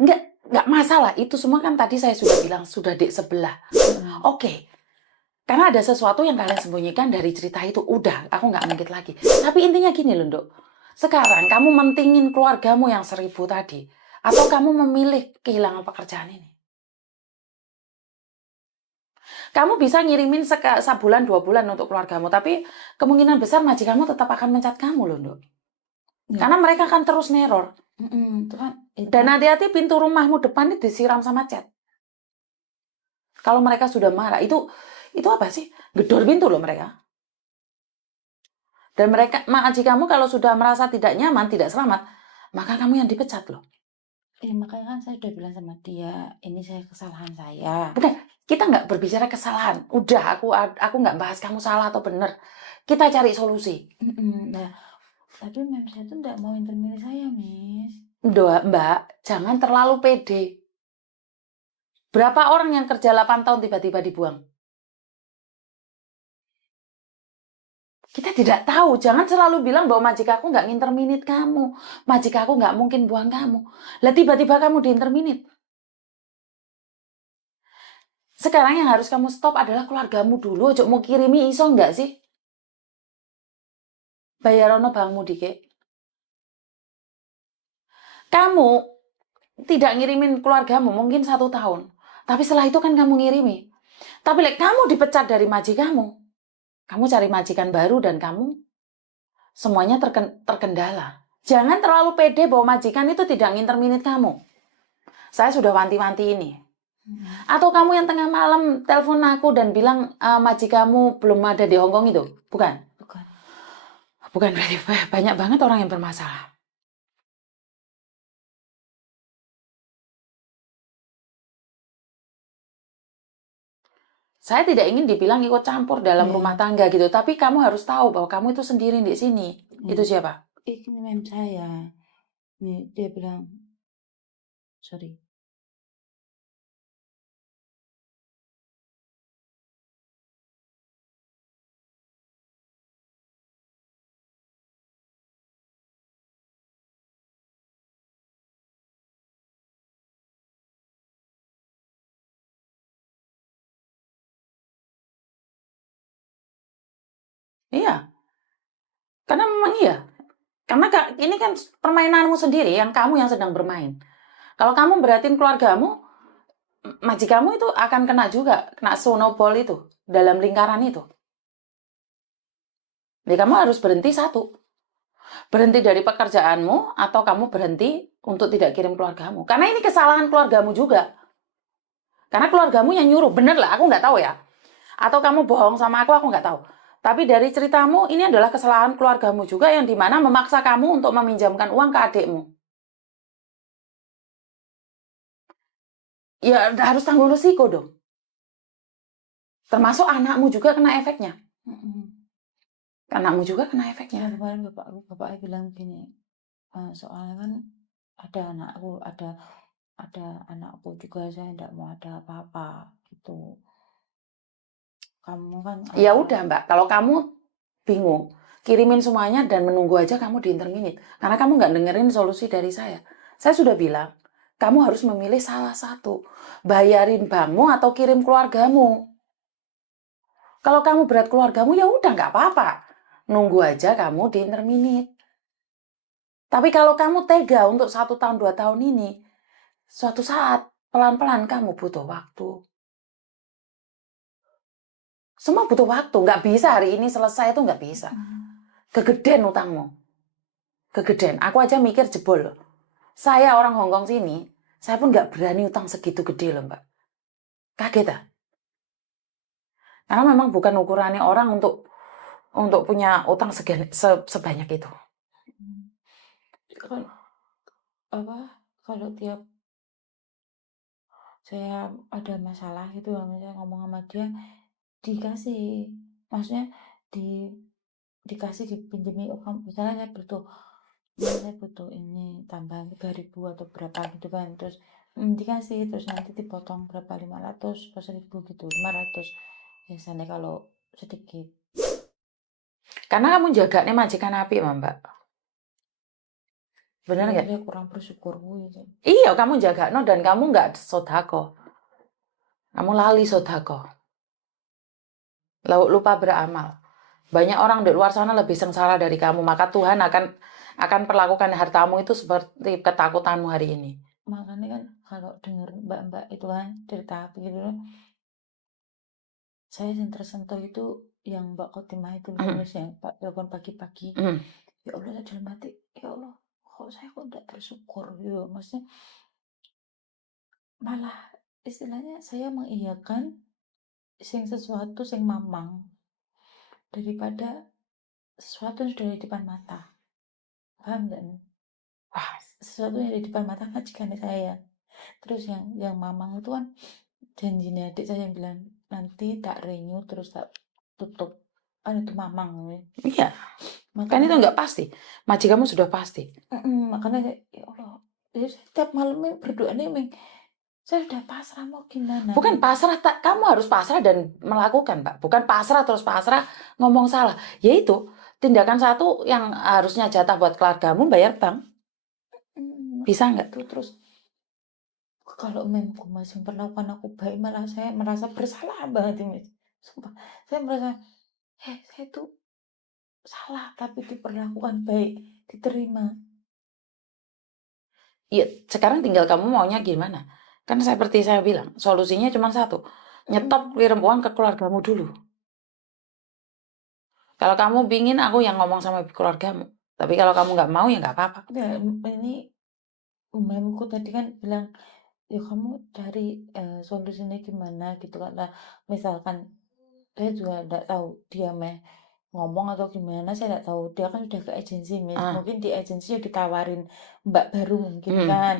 Nggak masalah. Itu semua kan tadi saya sudah bilang, sudah dek sebelah. Oke. Karena ada sesuatu yang kalian sembunyikan dari cerita itu. Udah, aku nggak ngungkit lagi. Tapi intinya gini loh, Dok. Sekarang kamu mentingin keluargamu yang 1000 tadi. Atau kamu memilih kehilangan pekerjaan ini. Kamu bisa ngirimin sebulan 2 bulan untuk keluargamu. Tapi kemungkinan besar majikanmu tetap akan mencat kamu loh, Dok. Karena mereka akan terus neror. Dan hati-hati pintu rumahmu depan itu disiram sama cat. Kalau mereka sudah marah, itu apa sih? Gedor pintu loh mereka. Dan mereka, majikanmu kalau sudah merasa tidak nyaman, tidak selamat, maka kamu yang dipecat loh. Makanya kan saya udah bilang sama dia, ini kesalahan saya. Udah, kita nggak berbicara kesalahan. Udah, aku nggak bahas kamu salah atau benar. Kita cari solusi. Nah, tapi mem saya tuh nggak mau intermilih saya, Miss. Mbak, jangan terlalu pede. Berapa orang yang kerja 8 tahun tiba-tiba dibuang? Kita tidak tahu. Jangan selalu bilang bahwa majikaku nggak nginterminit kamu. Majikaku nggak mungkin buang kamu. Lah tiba-tiba kamu diinterminit. Sekarang yang harus kamu stop adalah keluargamu dulu. Ojo mau kirimi iso nggak sih? Bayarono bangmu dike. Kamu tidak ngirimin keluargamu mungkin 1 tahun. Tapi setelah itu kan kamu ngirimi. Tapi kamu dipecat dari majikanmu. Kamu cari majikan baru dan kamu semuanya terkendala. Jangan terlalu pede bahwa majikan itu tidak nginterminit kamu. Saya sudah wanti-wanti ini. Atau kamu yang tengah malam telepon aku dan bilang majikamu belum ada di Hongkong itu? Bukan? Bukan, berarti banyak banget orang yang bermasalah. Saya tidak ingin dibilang ikut campur dalam rumah tangga gitu, tapi kamu harus tahu bahwa kamu itu sendiri di sini. Itu siapa? Ini mem saya. Nih, dia bilang, sorry. Iya. Karena memang iya. Karena ini kan permainanmu sendiri, yang kamu yang sedang bermain. Kalau kamu beratin keluargamu, majikamu itu akan kena juga, kena snowball itu, dalam lingkaran itu. Jadi kamu harus berhenti satu. Berhenti dari pekerjaanmu, atau kamu berhenti untuk tidak kirim keluargamu. Karena ini kesalahan keluargamu juga. Karena keluargamu yang nyuruh, bener lah, aku nggak tahu ya. Atau kamu bohong sama aku nggak tahu. Tapi dari ceritamu, ini adalah kesalahan keluargamu juga yang dimana memaksa kamu untuk meminjamkan uang ke adikmu. Ya harus tanggung resiko dong. Termasuk anakmu juga kena efeknya. Anakmu juga kena efeknya. Kemarin bapaknya bilang gini, soalnya kan ada anakku juga, saya tidak mau ada apa-apa gitu. Kamu kan ya udah Mbak, kalau kamu bingung, kirimin semuanya dan menunggu aja kamu diinterminit. Karena kamu nggak dengerin solusi dari saya. Saya sudah bilang, kamu harus memilih salah satu. Bayarin bankmu atau kirim keluargamu. Kalau kamu berat keluargamu, ya udah nggak apa-apa. Nunggu aja kamu diinterminit. Tapi kalau kamu tega untuk 1 tahun, 2 tahun ini, suatu saat, pelan-pelan kamu butuh waktu. Semua butuh waktu. Nggak bisa hari ini selesai itu nggak bisa. Kegedean utangmu. Kegedean. Aku aja mikir jebol loh. Saya orang Hongkong sini, saya pun nggak berani utang segitu gede loh Mbak. Kaget ah. Karena memang bukan ukurannya orang untuk punya utang sebanyak itu. Kalau tiap saya ada masalah gitu, misalnya ngomong sama dia, dikasih, maksudnya dikasih, dipinjemi uang. Misalnya saya butuh ini tambahan 3.000 atau berapa gitu kan, terus dikasih, terus nanti dipotong berapa, 500 atau 1.000 gitu, 500 biasanya kalau sedikit. Karena kamu jaganya majikan api Mbak. Bener Iya, nggak? saya kurang bersyukur gitu. Iya, kamu jaga no dan kamu nggak sodako. Kamu lali sodako. Lupa beramal. Banyak orang di luar sana lebih sengsara dari kamu, maka Tuhan akan perlakukan hartamu itu seperti ketakutanmu hari ini. Makanya kan kalau dengar mbak-mbak itu kan cerita begitu, saya yang tersentuh itu yang Mbak Khotimah itu nulis yang Pak telepon pagi-pagi. Ya Allah, saya dalam hati, ya Allah, kok saya kok tidak bersyukur gitu. Maksudnya malah istilahnya saya mengiyakan sesuatu sing mamang daripada sesuatu yang sudah di depan mata. Paham nggak nih? Wah, Sesuatu yang di depan mata majikan saya. Terus yang mamang itu kan janjinya adik saya yang bilang nanti tak renew terus tak tutup. Kan itu mamang. iya. Kan Makanya itu nggak pasti. Majikanmu sudah pasti. makanya ya Allah, ya setiap malam ini berdoa nih, saya udah pasrah mau gimana. Bukan pasrah, kamu harus pasrah dan melakukan, Pak. Bukan pasrah terus pasrah ngomong salah. Yaitu tindakan satu yang harusnya jatah buat keluargamu bayar bank. Bisa nggak? Itu terus kalau memang masih memperlakukan aku baik, malah saya merasa bersalah banget ini. Sumpah, saya merasa saya tuh salah tapi diperlakukan baik, diterima. Ya, sekarang tinggal kamu maunya gimana? Kan seperti saya bilang, solusinya cuma satu. Nyetop kirim uang ke keluargamu dulu. Kalau kamu pingin, aku yang ngomong sama keluargamu. Tapi kalau kamu nggak mau, ya nggak apa-apa. Ya, ini memku tadi kan bilang, ya kamu cari solusinya gimana gitu kan. Nah, misalkan saya juga nggak tahu dia ngomong atau gimana, saya nggak tahu. Dia kan sudah ke agensi, Miss. Mungkin di agensi ditawarin mbak baru mungkin kan.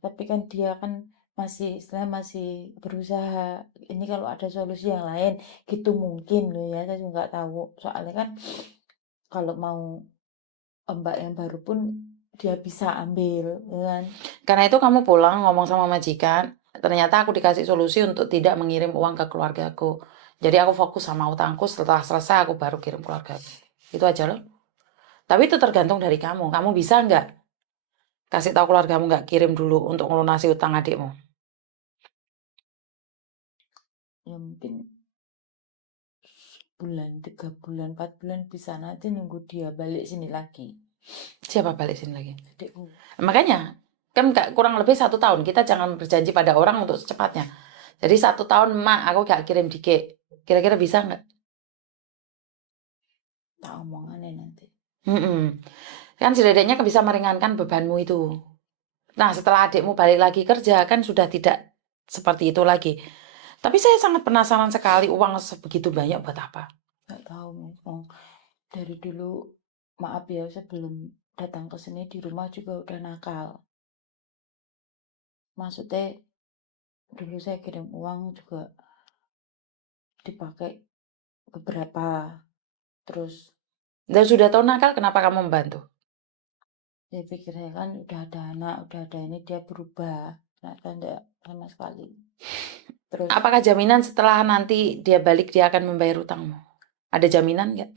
Tapi kan dia kan masih berusaha. Ini kalau ada solusi yang lain, gitu mungkin loh ya. Saya juga nggak tahu. Soalnya kan kalau mau mbak yang baru pun dia bisa ambil, ya kan. Karena itu kamu pulang ngomong sama majikan, ternyata aku dikasih solusi untuk tidak mengirim uang ke keluargaku. Jadi aku fokus sama utangku, setelah selesai aku baru kirim keluargaku. Itu aja loh. Tapi itu tergantung dari kamu. Kamu bisa nggak kasih tahu keluargamu nggak kirim dulu untuk melunasi utang adikmu? Ya mungkin bulan, 3 bulan, 4 bulan bisa, nanti nunggu dia balik sini lagi. Siapa balik sini lagi? Adikku. Makanya, kan kurang lebih 1 tahun. Kita jangan berjanji pada orang untuk secepatnya. Jadi 1 tahun, Mak, aku gak kirim dike. Kira-kira bisa nggak? Tak omongannya nanti. Kan setidaknya bisa meringankan bebanmu itu. Nah, setelah adikmu balik lagi kerja, kan sudah tidak seperti itu lagi. Tapi saya sangat penasaran sekali, uang sebegitu banyak buat apa? Nggak tahu, dari dulu, maaf ya, sebelum datang ke sini di rumah juga udah nakal. Maksudnya dulu saya kirim uang juga dipakai beberapa, terus Dan sudah tahu nakal, kenapa kamu membantu? saya pikir saya kan udah ada anak, udah ada ini, dia berubah. Ternyata enggak sama sekali. Terus Apakah jaminan setelah nanti dia balik dia akan membayar utangmu? Ada jaminan nggak?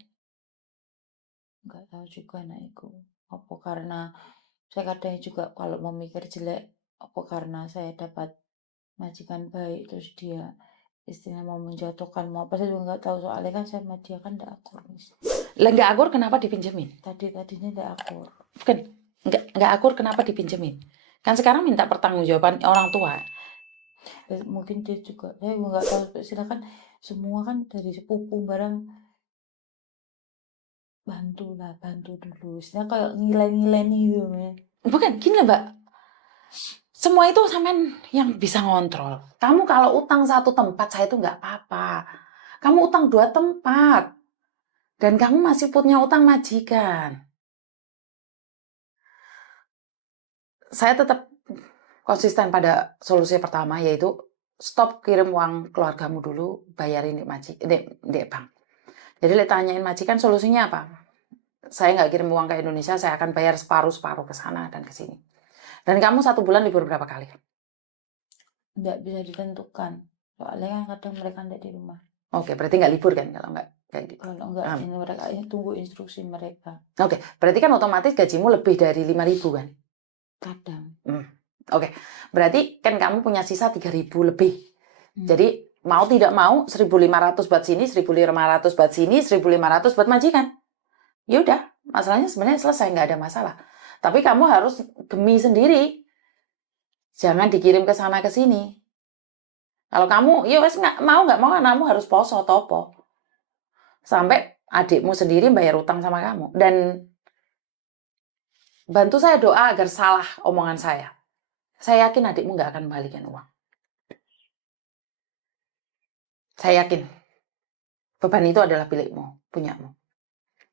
nggak tahu juga anakku. Apa karena saya kadang juga kalau mau mikir jelek, apa karena saya dapat majikan baik, terus dia istilah mau menjatuhkan, mau apa, saya juga nggak tahu. Soalnya kan saya sama dia kan nggak akur, Miss. Lah nggak akur kenapa dipinjemin? Tadinya nggak akur. Bukan, nggak akur kenapa dipinjemin? Kan sekarang minta pertanggungjawaban orang tua. Mungkin dia juga, saya juga nggak tahu. Silakan semua kan dari sepupu barang, bantu dulu. Istilah kayak nilai-nilai gitu, men. Bukan, gini lah Mbak. Semua itu sampean yang bisa ngontrol. Kamu kalau utang 1 tempat, saya itu nggak apa-apa. Kamu utang 2 tempat. Dan kamu masih punya utang majikan. Saya tetap konsisten pada solusi pertama, yaitu stop kirim uang keluargamu dulu, bayarin di bank. Jadi tanyain majikan solusinya apa? Saya nggak kirim uang ke Indonesia, saya akan bayar separuh-separuh ke sana dan ke sini. Dan kamu 1 bulan libur berapa kali? Nggak bisa ditentukan. Soalnya kan kadang mereka nggak di rumah. Oke, berarti nggak libur kan kalau nggak kayak gitu? Kalau nggak, ini mereka tunggu instruksi mereka. Oke, berarti kan otomatis gajimu lebih dari 5.000 kan? kadang. Oke, berarti kan kamu punya sisa 3.000 lebih. Hmm. Jadi mau tidak mau 1.500 buat sini, 1.500 buat sini, 1.500 buat majikan. Ya udah, masalahnya sebenarnya selesai, nggak ada masalah. Tapi kamu harus gemi sendiri. Jangan dikirim ke sana ke sini. Kalau kamu, ya wes nggak mau anakmu harus poso topo. Sampai adikmu sendiri bayar utang sama kamu. Dan bantu saya doa agar salah omongan saya. Saya yakin adikmu nggak akan membalikan uang. Saya yakin. Beban itu adalah milikmu, punyamu.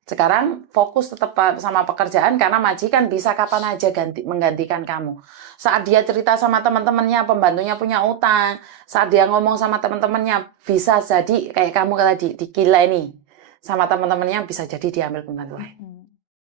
Sekarang fokus tetap sama pekerjaan karena majikan bisa kapan aja menggantikan kamu. Saat dia cerita sama teman-temannya, pembantunya punya utang. Saat dia ngomong sama teman-temannya, bisa jadi kayak kamu tadi, dikileni sama teman-temannya, bisa jadi diambil pembantu lain.